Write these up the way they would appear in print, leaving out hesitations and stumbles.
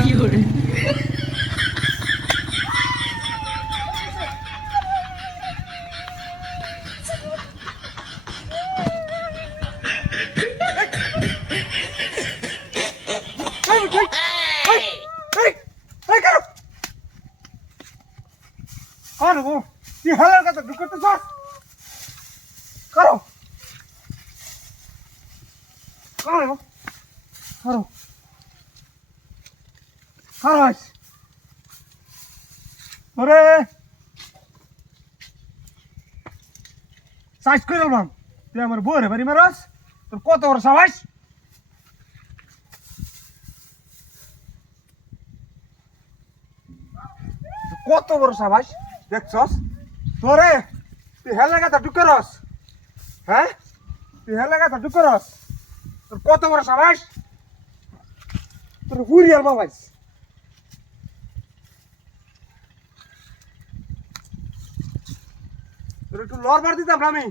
fiore. Karo gো কি হালার কথা ঢুকতে চাস করো করো করো খারাস ওরে সাইজ করে বললাম তুই আমার বউরে বাড়ি মারাস তোর কত বড় সাবাস কত বড় সাবাস দেখছস তোরে তুই হেলে গাথা ঢুকরস হ্যাঁ তুই হেলে গাথা ঢুকরস তোর কত বড় সাবাস তোর হুরিয়ার বাবাইস তোর একটু লড় মার দিতাম না আমি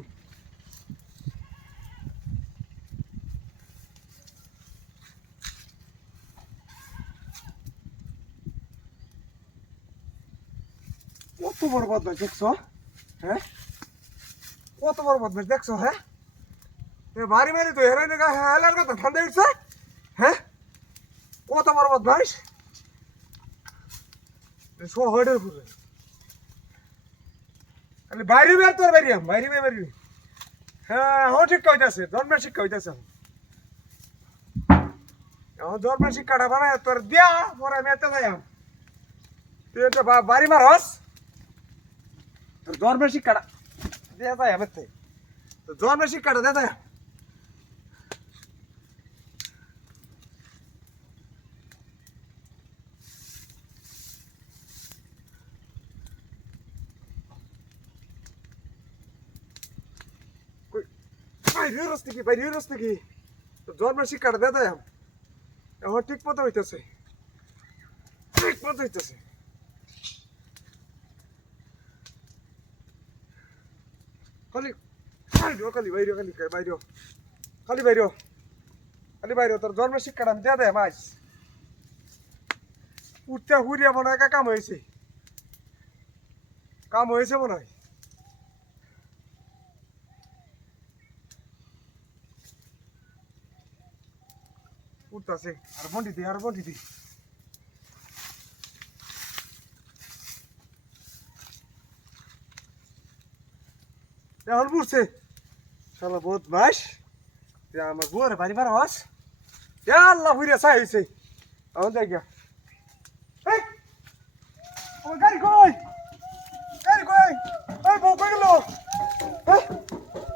কত বড় বদমাস দেখছো হ্যাঁ কত বড় বদমাস দেখছো হ্যাঁ বাড়ি মারি তো হেরে হেলার কথা ঠান্ডা উঠছে হ্যাঁ কত বড় বদমাস শহরের পুরো খালি বাইরে বের তোর বাইরে বাইরে হ্যাঁ ও ঠিক কইতাছে ধর্মের শিক্ষা হইতাছে এখন ধর্মের শিক্ষাটা বানায় তোর দিয়া পরে মেতে যাই তুই একটা বাড়ি মারস তোর ধর্মের শিক্ষাটা দেয়া যায় মেতে তোর ধর্মের শিক্ষাটা দেয়া যায় বাইরে রস নাকি তোর ধর্মের শিক্ষাটা দেয়া যায় এখন ঠিক মতো হইতেছে খালি খালি বাইরে তোর ধর্মের শিক্ষাটা আমি দেয়া দেয় মাস উঠতে হুরিয়া মনে হয় কাম হয়েছে মনে হয় উঠতেছে আর বন্টি দি এখন বুঝছে শালা বহুত মাস আমার বুয়ারে বাড়ি মারা হস আল্লাহ হুরিয়া চাই হয়েছে এখন দেখ গিয়া গাড়ি কই বউ কই গেল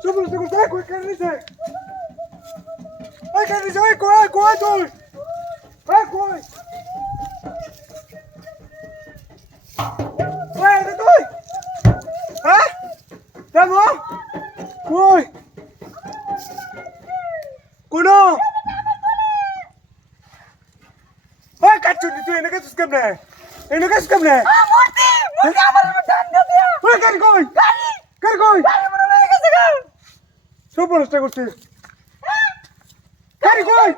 সবুজ কই গাড়ি নিছে কই তুই কই তুই হ্যাঁ দেখো কই কোনো কাচ্চু তুই এনে গেছিস কেমনে গাড়ি কই সব বড় করছিস গাড়ি কই